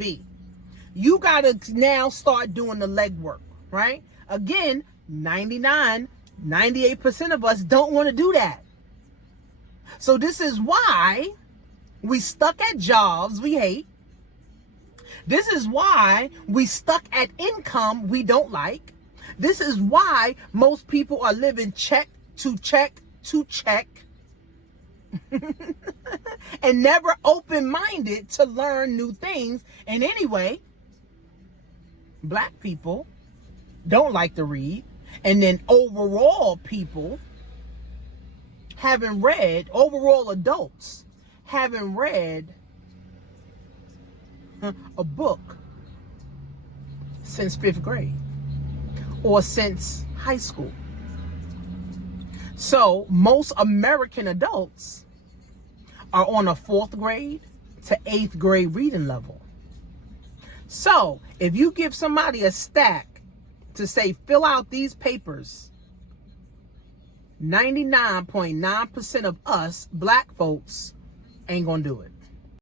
B. You got to now start doing the legwork, right? Again, 98% of us don't want to do that. So this is why we stuck at jobs we hate. This is why we stuck at income we don't like. This is why most people are living check to check to check and never open-minded to learn new things. And anyway, black people don't like to read. And then overall people haven't read, overall adults haven't read a book since 5th grade or since high school. So most American adults are on a 4th grade to 8th grade reading level. So if you give somebody a stack to say, fill out these papers, 99.9% of us black folks ain't gonna do it.